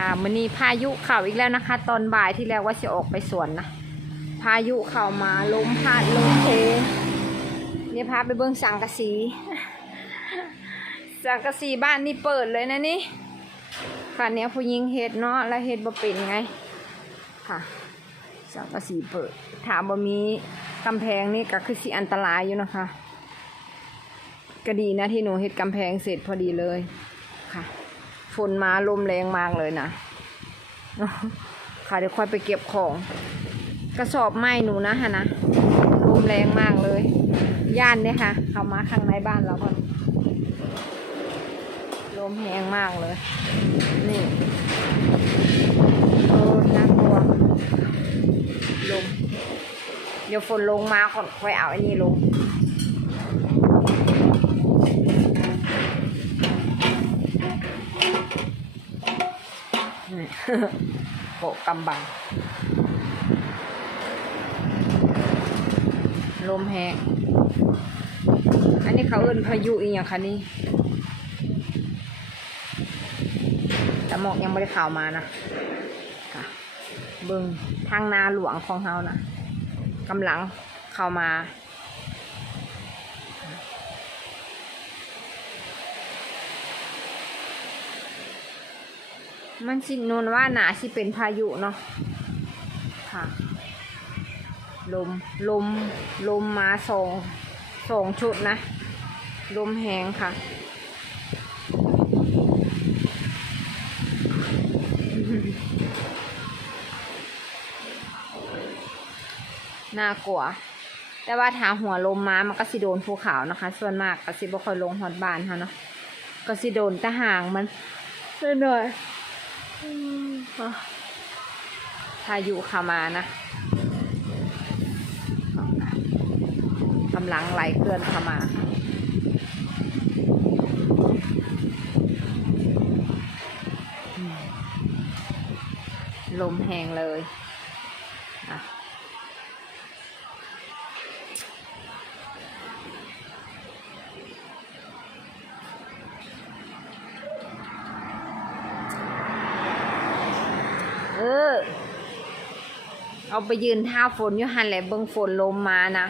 อ่ามันนี้พายุเข้าอีกแล้วนะคะ ตอนบ่ายที่แล้วว่าจะออกไปสวนนะ พายุเข้ามาลมพัดลมเพเนี่ยพาไปเบิ่งสังกะสีสังกะสีบ้านนี่เปิดเลยนะนี่ค่ะเนี้ยผู้หญิงเฮ็ดเนาะแล้วเฮ็ดบ่เป็นไงค่ะสังกะสีเปิด ถามบ่มีกำแพงนี่ก็คือสิอันตรายอยู่นะคะ ก็ดีนะที่หนูเฮ็ดกำแพงเสร็จพอดีเลยค่ะ ฝนมาลมแรงมากเลยนะค่ะเดี๋ยวค่อยไปเก็บของ กระสอบไม้หนูนะฮะนะลมแรงมากเลย ย่านเนี่ยค่ะ เข้ามาข้างในบ้านเราก่อนลมแรงมากเลย นี่โอ้น่ากลัวลมเดี๋ยวฝนลงมาก่อนค่อยเอาไอ้นี่ลง นี่ โปะกำบัง ลมแหงอันนี้เขาเอิ้นพายุอีกอย่างคะนี่แต่หมอกยังไม่ได้ข่าวมานะค่ะเบึงทางนาหลวงของเฮานะกำลังเข้ามา มันสินนว่าหนาสิเป็นพายุเนาะค่ะ ลม ลม ลมมาสองสองชุดนะ ลมแหงค่ะ น่ากลัว แต่ว่าถาหัวลมมามันก็สิโดนภูเขานะคะ ส่วนมากก็สิบ่ค่อยลงฮอดบานเขาเนาะก็สิโดนต่ห่างมันหน่อย พายุเข้ามานะกำลังไหลเคลื่อนเข้ามาลมแหงเลยอะ เออ เอาไปยืนท่าฝนอยู่หันแหละเบิ่งฝนลมมานะ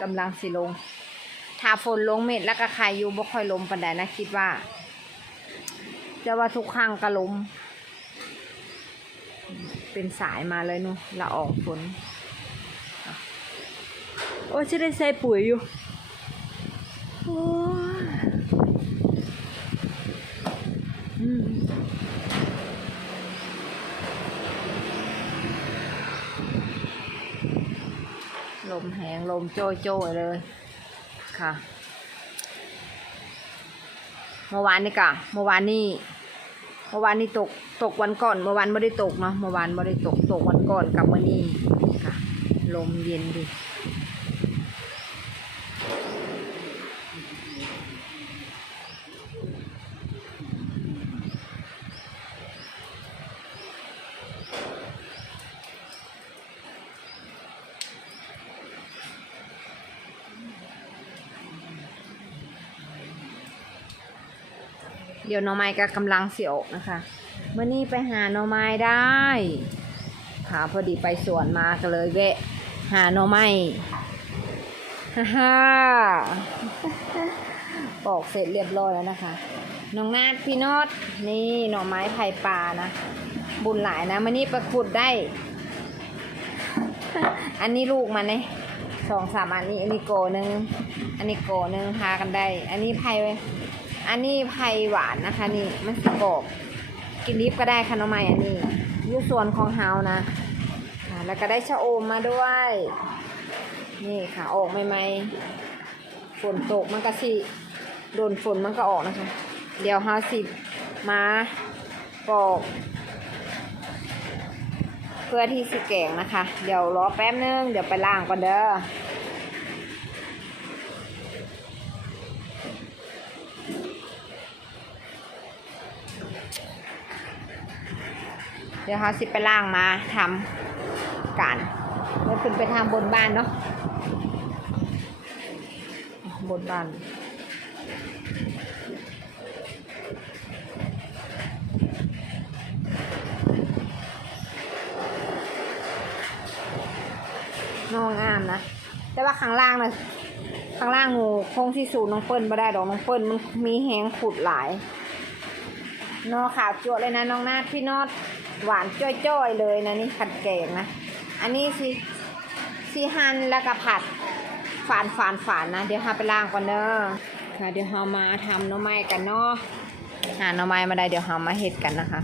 กำลังสิลง ถ้าฝนลงเม็ดแล้วก็ใครอยู่บ่ค่อยลมปานใดนะคิดว่า จะว่าทุกครั้งก็ลม เป็นสายมาเลยนู่นละอองฝน โอ้ยจะได้ใส่ปุ๋ยอยู่ โอ้ยอืม ลมแหงลมโจยโจยๆเลยค่ะ เมื่อวานนี่กะเมื่อวานนี่เมื่อวานนี่ตกตกวันก่อน เมื่อวานไม่ได้ตกเนาะเมื่อวานไม่ได้ตกตกวันก่อนกับวันนี้ค่ะ ลมเย็นดี เดี๋ยวน่องไม้ก็กำลังเสียอกนะคะเมื่อนี้ไปหาน่องไม้ได้ค่ะพอดีไปสวนมาก็เลยแวะ หาน่องไม้ฮ่าฮ่าปอกเสร็จเรียบร้อยแล้วนะคะน้องนาดพี่นอดนี่หน่อไม้ไผ่ป่านะ บุญหลายนะมื่อนี้ประขุดได้ อันนี้ลูกมันเนี่ยสองสามอันนี้อันนี้โกหนึ่งอันนี้โกหนึ่งพากันได้ อันนี้ไผ่ อันนี้ไผ่หวานนะคะ นี่มันสิกรอบกินดิบก็ได้ค่ะน้องใหม่อันนี้อยูส่วนของเฮานะแล้วก็ได้ชะอมมาด้วย นี่ค่ะออกใหม่ๆฝนตกมันก็สิโดนฝนมันก็ออกนะคะ เดี๋ยวเฮาสิมาปอกเพื่อที่สิแกงนะคะ เดี๋ยวรอแป๊บนึง เดี๋ยวไปล้างก่อนเด้อ เดี๋ยวเขาสิไปล่างมาทำกันแล้วขึ้นไปทำบนบ้านเนาะบทบันน้องงามนะ แต่ว่าข้างล่างนะข้างล่างงูคงที่สูน้องเปิ้ลไม่ได้ดอกน้องเปิ้ลมันมีแหงขุดหลายนอขาวจั่วเลยนะน้องนาดพี่นอด หวานจ้อยๆเลยนะนี่ผัดแกงนะ อันนี้สิสิหั่นแล้วก็ผัดฝานฝานฝานนะ เดี๋ยวหาไปล้างก่อนเนอะค่ะ เดี๋ยวเรามาทำหน่อไม้กันเนาะหาหน่อไม้มาได้เดี๋ยวเรามาเห็ดกันนะคะ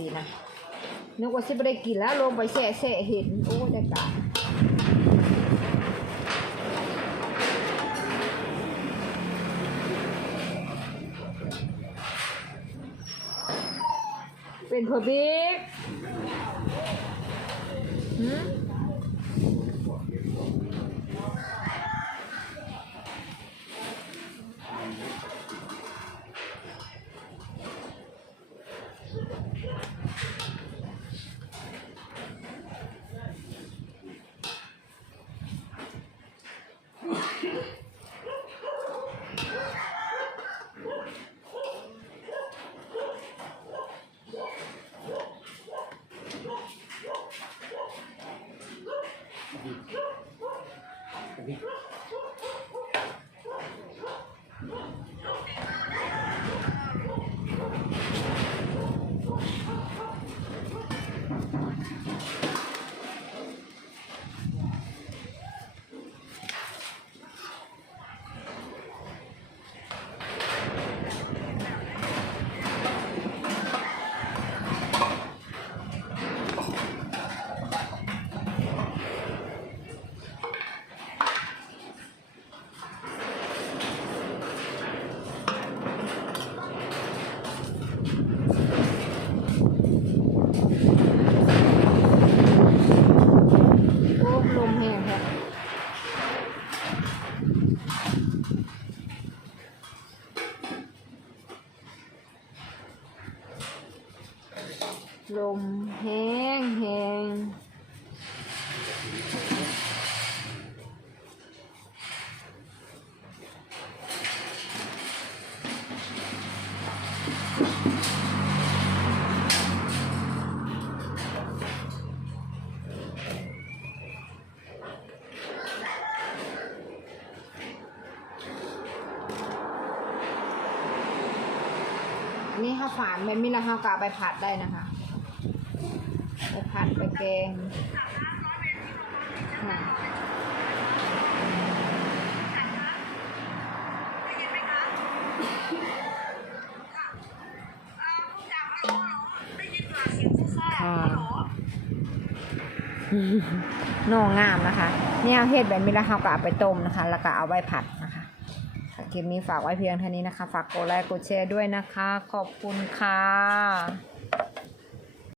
ดีนะนึกว่าสิบได้กินแล้วลงไปแสะแสะเห็น โอ้ได้กะเป็นเพอบิ๊กหืม ลมแห้งแห้งนี่ข้าวฝานแบบนี้นะคะกาไปผัดได้นะคะ แกงค่ะค่ะโน่งามนะคะเนี่ยเห็ดแบบนี้แล้วเราก็เอาไปต้มนะคะ แล้วก็เอาไว้ผัดนะคะค่ะคลิปนี้ฝากไว้เพียงเท่านี้นะคะ ฝากกดไลค์กดแชร์ด้วยนะคะ ขอบคุณค่ะ